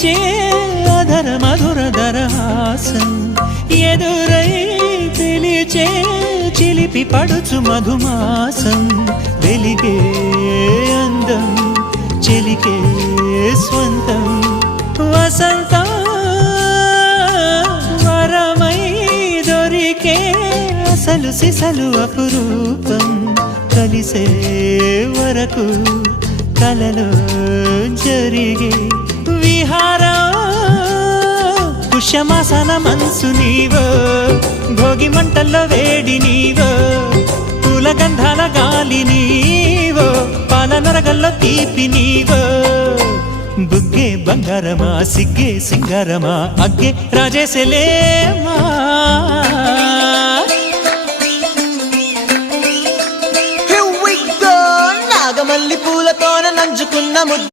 వీచే అధర మధుర దరహాసం ఎదురై పిలిచే చిలిపి పడుచు మధుమాసం వెలిగే అందం చెలికే స్వంతం వసంతం వరమై దొరికే అసలు సిసలు అపురూపం కలిసే వరకు కలలో జరిగే విహారం పుష్యమాసన మనసు నీవో భోగి మంటల్లో వేడి నీవో పూల గంధాల గాలి నీవో పాల నరగల్లో తీపి నీవో బుగ్గే బంగారమా సిగ్గే సింగారమా అగ్గే రాజేసెలేమా నాగమల్లి పూలతోన నంచుకున్న ముద్దు